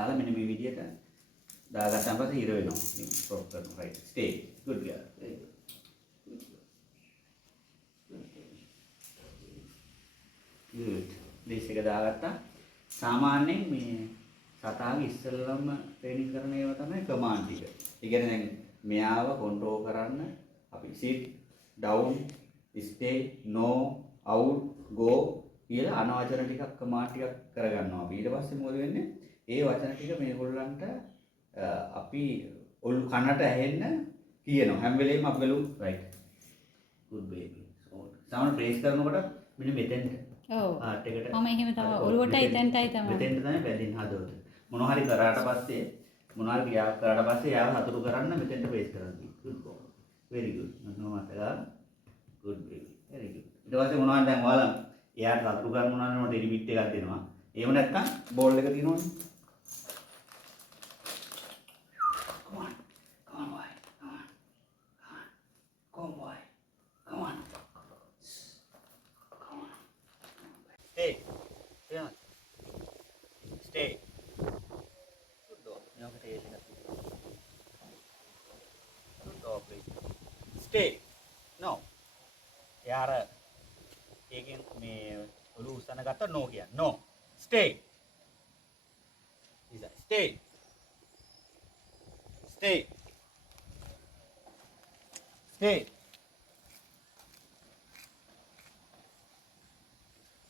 දාලා මෙන්න මේ විදියට දාගත්තාන් පස්සේ හිර වෙනවා. ඉතින් ස්ටොප් කරනවා. right. stay. good girl. good. Lease එක දාගත්තා. සාමාන්‍යයෙන් මේ සතාගේ ඉස්සෙල්ලම ට්‍රේනින් කරන ඒවා තමයි කමාන්ඩ් ටික. ඒ කියන්නේ දැන් මෙයාව කන්ට්‍රෝල් කරන්න අපි sit down stay no out go කියලා අනවචන ටිකක් කමාන්ඩ් ටිකක් කරගන්නවා. ඊට පස්සේ මොකද වෙන්නේ? ඒ වචන ටික මේගොල්ලන්ට අපි ඔලු කනට ඇහෙන්න කියනවා. හැම වෙලේම අපි බලමු right. good baby. සාමාන්‍ය ප්‍රේස් කරනකොට මෙන්න මෙතෙන්ට ඔව්. ආට් එකට මම එහෙම තමයි ඔළුවට එතෙන්ටයි තමයි. මෙතෙන්ට තමයි බැඳින්න හදවත. මොනවා හරි කරාට පස්සේ මොනවා හරි ක්‍රියාවක් කරාට පස්සේ යාව හතුරු කරන්න මෙතෙන්ට ප්‍රේස් කරන්න. good boy. very good. මතකලා good baby. very good. ඊට පස්සේ මොනවද දැන් ඔයාලා එයාට හතුරු කරන්න මොනවා නේද ඩිලිමිට් එකක් දෙනවා. ඒව නැත්තම් බෝල් එක දිනවනේ. come on. come on boy. come on. come on boy. come on. come on. stay. yeah. stay. good dog. මේක තේල් එකක් තියෙනවා. good dog please. stay. no. යාර ඒකෙන් මේ ඔලු උස්සන ගත්තා no කියන්නේ. no. stay. is that stay. stay. stay.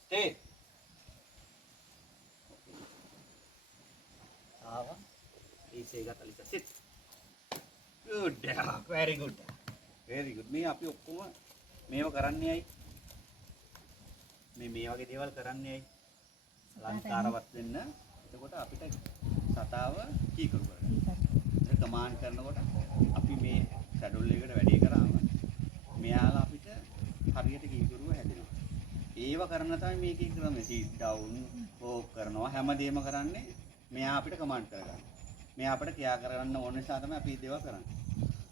stay. ආවා. ඊසේ ගත්තා ලිස sit. good dog. very good. very good. මේ අපි ඔක්කොම මේව කරන්නේ ඇයි? මේ වගේ දේවල් කරන්නේ ඇයි? ලංකාරවත් වෙන්න. එතකොට අපිට සතාව කීකරු කරගන්න. ඒක කමාන්ඩ් කරනකොට අපි මේ ෂැඩියුල් එකට වැඩේ කරාම මෙයාලා අපිට හරියට කීකරුව හැදෙනවා. ඒව කරන තමයි මේකේ ක්‍රමය. sit down, walk කරනවා හැමදේම කරන්නේ මෙයා අපිට කමාන්ඩ් කරගන්න. මෙයා අපිට ක්‍රියා කරගන්න ඕන නිසා තමයි අපි දේවල් කරන්නේ.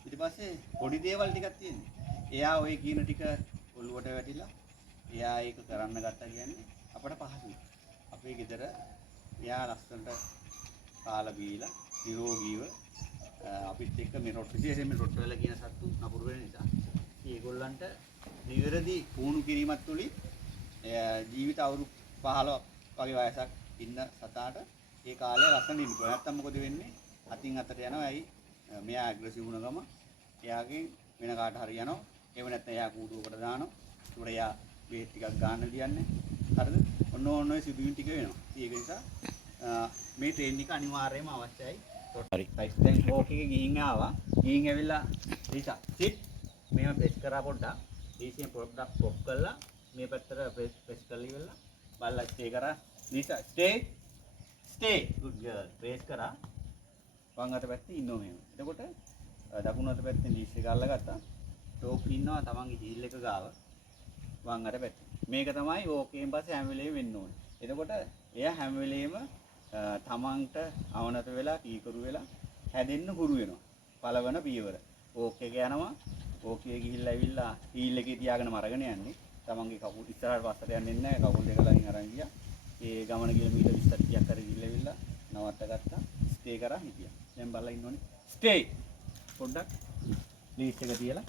ඊට පස්සේ පොඩි දේවල් ටිකක් තියෙනවා. එයා ওই කියන ටික ඔළුවට වැටිලා එයා ඒක කරන්න ගත්තා කියන්නේ අපට පහසුයි. අපේ ගෙදර එයා ලස්සනට කාලා බීලා නිරෝගීව අපිත් එක්ක මේ රොට් විශේෂයෙන් මේ රොට් වල කියන සත්තු නපුරු වෙන නිසා ඒගොල්ලන්ට නිවැරදි පුහුණු කිරීමත් තුලින් ජීවිත අවුරුදු 15 වගේ වයසක් ඉන්න සතාට ඒ කාලය ලස්සන ඉන්න පුළුවන්. නැත්තම් මොකද වෙන්නේ? අතින් අතට යනවා. ඇයි? මෙයා ඇග්‍රෙසිව් වුණ ගම එයාගෙන් වෙන කාට හරි යනවා. ඒව නැත්නම් එයා කූඩුවකට දානවා. ඒකට එයා බේත් ටිකක් ගන්න දියන්නේ. හරිද? ඔන්න ඔය සිදුවීම් ටික වෙනවා. ඒක නිසා මේ ට්‍රේන් එක අනිවාර්යයෙන්ම අවශ්‍යයි. හරි. දැන් ඕක එකේ ගිහින් ආවා. ගිහින් ඇවිල්ලා රීසා සිට් මේව ප්‍රෙස් කරා පොඩ්ඩක්. රීසියෙන් පොඩ්ඩක් පොප් කරලා මේ පැත්තට ප්‍රෙස් කරලා ඉවරලා බලලා ස්ටේ කරා. රීසා ස්ටේ good girl. ප්‍රෙස් කරා. වම් අත පැත්තේ ඉන්නෝ මේව. එතකොට දකුණු අත පැත්තෙන් ලීස් එක අල්ලගත්තා. ටෝක් ඉන්නවා තමන්ගේ හීල් එක ගාව. වම් අත පැත්තේ. මේක තමයි ඕකෙන් පස්සේ හැම වෙලේම වෙන්න ඕනේ. එතකොට එයා හැම වෙලේම තමන්ට අවනත වෙලා කීකරු වෙලා හැදෙන්න හුරු වෙනවා. පළවන පියවර. ඕක් එක යනවා. ඕකේ ගිහිල්ලා ඇවිල්ලා හීල් එකේ තියාගෙන මරගෙන යන්නේ. තමන්ගේ කකුල් ඉස්සරහට පස්සට යන්නේ නැහැ. කකුල් දෙක ළඟින් අරන් ගියා. ඒ ගමන කිලෝමීටර් 20ක් 30ක් හරි ගිහිල්ලා ඇවිල්ලා නවත්ත ගත්තා. ස්ටේ කරා හිටියා. දැන් බලලා ඉන්න ඕනේ. ස්ටේ. පොඩ්ඩක් ලීස් එක තියලා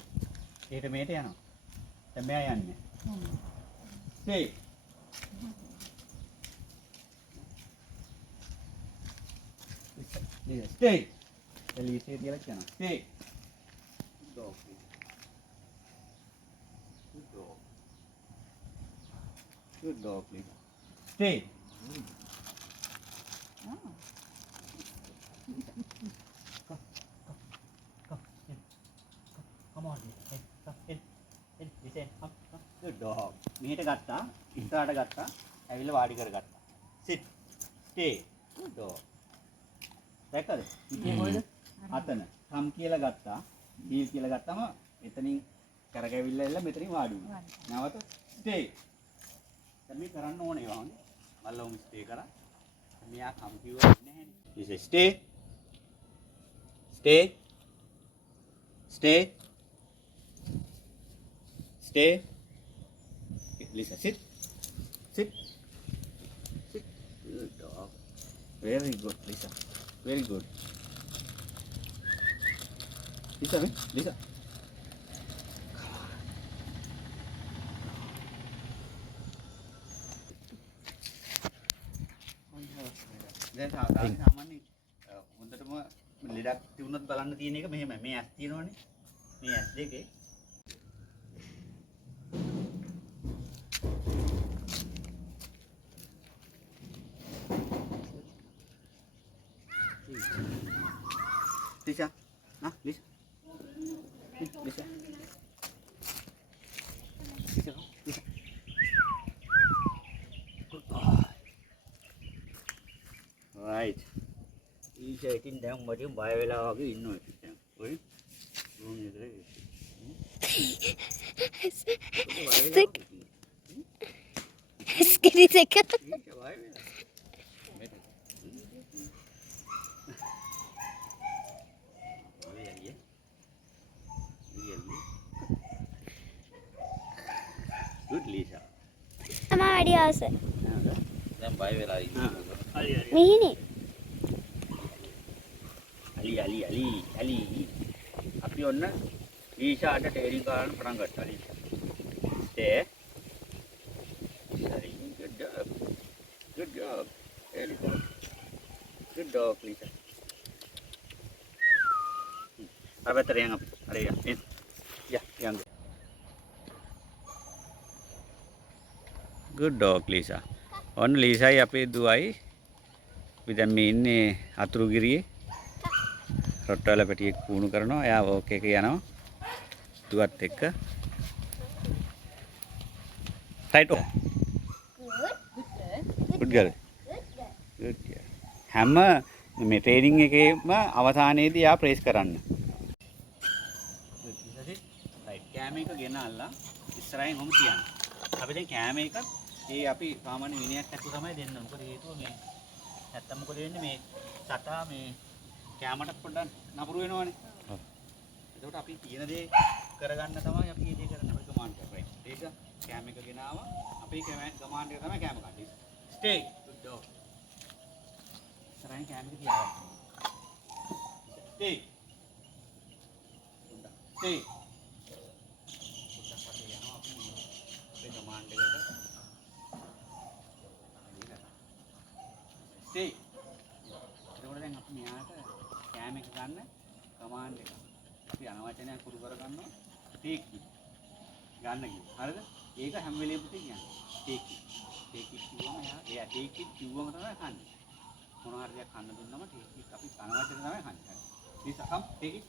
එහෙට මෙහෙට යනවා. දැන් මෙයා යන්නේ. ස්ටේ. Stay. ලීස් එක තියලා කියනවා. Stay. Dog. Good dog. Good dog, please. Stay. Come on, listen. Good dog. මෙහෙට ගත්තා, ඉස්සරහට ගත්තා, ඇවිල්ලා වාඩි කරගත්තා. Sit. Stay. Good dog. දැක්කද? ඉතින් කොහෙද? අතන. කම් කියලා ගත්තා, හීල් කියලා ගත්තම එතනින් කරකැවිල්ලා එල්ල මෙතනින් වාඩි වුණා. නැවත stay. දැන් මේ කරන්න ඕනේ වහන්නේ. මල්ලවුම් stay කරා. මෙයා කම් කිව්වා නැහැනේ. He stay. Stay. Stay. Stay. Listen, sit. Sit. Sit. Good dog. Very good, Lisa. Very good. Lisa, me? Lisa. දැන් සාමාන්‍යයෙන් හොඳටම ලෙඩක් තිබුණොත් බලන්න තියෙන එක මෙහෙම මේ ඇස් තියෙනවනේ මේ ඇස් දෙකේ Lisa nah Lisa Lisa Lisa Lisa good boy right Lisa ඉතින් දැන් මඩින් බය වෙලා වගේ ඉන්නවා ඉතින් ඔය රූම් එකේ Skitty second. Good Lisa. Ama වැඩි ආස. දැන් බය වෙලා ඉන්නවා. මිහිනේ. අලි. අපි ඔන්න ලීෂාට ටේරින් ගන්න පටන් ගත්තා ලීෂා. Stay. Sorry. Good job. Good job. Very good. Good dog, Lisa. Apa yang apa? Ada ya? Ya, yang. Good dog, Lisa. On Lisa ya apa duai? Kita ini aturu giri. Rottweiler පැටියෙක් පුහුණු කරනවා. එයා walk එක යනවා. දුවත් එක්ක. Right. Good girl. Good girl. හැම මේ training එකේම අවසානයේදී යා ප්‍රේස් කරන්න. right. කැම එක ගෙනල්ලා ඉස්සරහින් ඔහොම තියන්න. අපි දැන් කැම එකත් ඒ අපි සාමාන්‍ය විනයක් ඇතුව තමයි දෙන්න. මොකද හේතුව මේ නැත්තම් මොකද වෙන්නේ මේ සතා මේ කැමකට පොඩ්ඩක් නපුරු වෙනවනේ. ඔව්. එතකොට අපි කියන දේ කරගන්න තමයි අපි මේ දේ කරන්න අපේ කමාන්ඩ් එක. right. ඒක කැම එක ගෙනාවා. අපේ කමාන්ඩ් එක තමයි කැම කන්නේ. stay. good dog. ඉස්සරහින් කැම එක තියාගන්න. stay. stay. stay. එතකොට දැන් අපි මෙයාට කැම එක ගන්න කමාන්ඩ් එක. අපි අනවචනය කුරු කරගන්නවා. Take it. ගන්න කිව්වා. හරිද? ඒක හැම වෙලේම කියන්නේ. Take it. ටේක් ඉට් කිව්වම එයා ටේක් ඉට් කිව්වම තමයි කන්නේ. මොනවා හරි දෙයක් කන්න දුන්නම ටේක් ඉට් අපි අනවචන තමයි කන්නේ. Lisa, come, take it.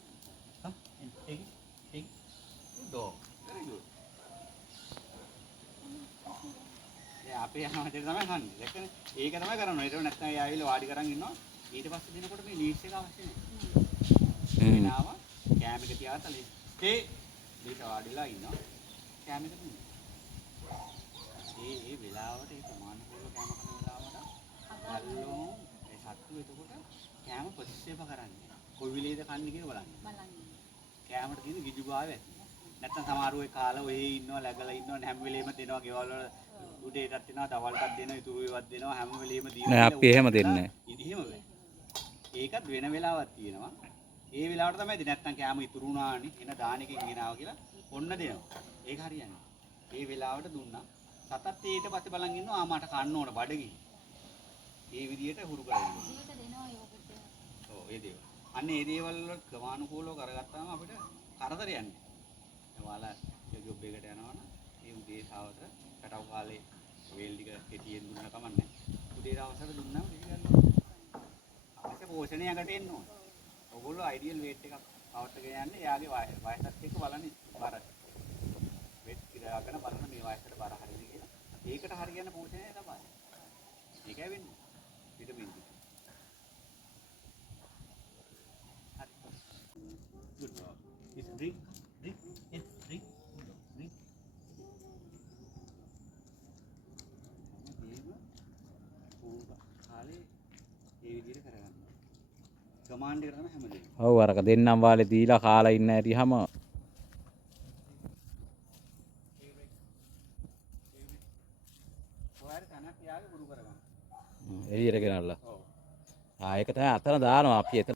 Come, and take it. Take it. Good dog. Very good. අපේ අනවචන තමයි කන්නේ. දැක්කනේ? ඒක තමයි කරන්නේ. ඒක නැත්නම් එයා ආවිල වාඩි කරන් ඉන්නවා. ඊට පස්සේ දිනකොට මේ ලීස් එක අවශ්‍ය නැහැ. එනවා කැම එක තියාගත්තා ලීස්. ඒ ලීස් වාඩිලා ඉන්නවා. කැම එක දුන්නා. ඒ වෙලාවට ඒ ප්‍රමාණ පොළ කැම කරන වෙලාවට අල්ලෝ ඒ සත්තු එතකොට කැම ප්‍රතික්ෂේප කරන්නේ. කොයි විලේද කන්නේ කියලා බලන්න. කැමට තියෙන ගිජුභාවය ඇති. නැත්නම් සමහරව ඒ කාලා ඔහේ ඉන්නවා läගලා ඉන්නවා හැම වෙලේම දෙනවා ගෙවල් වල උදේටත් දෙනවා දවල්ටත් දෙනවා ඉතුරු ඒවත් දෙනවා හැම වෙලේම දීලා නෑ අපි එහෙම දෙන්නේ නෑ. එහෙම බෑ. ඒකත් වෙන වෙලාවක් තියෙනවා. ඒ වෙලාවට තමයි දෙන්නේ. නැත්නම් කැම ඉතුරු වුණානේ එන දාන එකකින් ගෙනාවා කියලා ඔන්න දෙනවා. ඒක හරියන්නේ. ඒ වෙලාවට දුන්නා. සතත් ඊට පස්සේ බලන් ඉන්නවා ආ මට කන්න ඕන බඩගිනි. ඒ විදියට හුරු කරගෙන. ඔව් ඒ දේවල්. අන්න ඒ දේවල් වල ක්‍රමානුකූලව කරගත්තාම අපිට කරදරයක් නෑ. ඔයාලා ජොබ් එකට යනවනම් මේ උදේ සවස කටව කාලේ වේල් ටික කෙටියෙන් දුන්නා කමන්නේ. උදේ දවසට දුන්නාම ඉතින් අවශ්‍ය පෝෂණයකට එන්න ඕන. ඔයගොල්ලෝ අයිඩියල් වේට් එකක් පවත්වාගෙන යන්නේ එයාගේ වයසත් එක්ක බලන්නේ බර. වේට් කිරාගෙන බලන මේ වයසට බර හරියද කියලා. ඒකට හරියන පෝෂණය තමයි. ඒකයි වෙන්නේ. Vitamin D. Good job. It's drink. It's drink. Drink. කාලේ ඒ විදිහට කරගන්න. කමාන්ඩ් එක තමයි හැමදේම. ඔව් අරක දෙන්නම් වාලේ දීලා කාලා ඉන්න ඇරියම ඔයාලා තනක් යාගේ ගුරු කරගන්න. එළියට ගෙනල්ලා. ඔව්. ඒක තමයි අතන දානවා අපි එතන.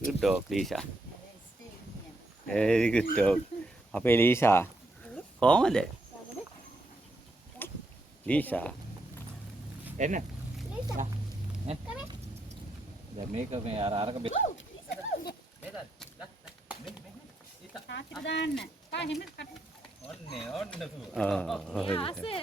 Good dog, Lisa. Very good dog. අපේ ලීෂා. කොහමද? ලීෂා. එන්න. ලීෂා. දැන් මේක මේ අරක තාත්තිට දාන්න. පා හැම කට. ඔන්නේ ආසේ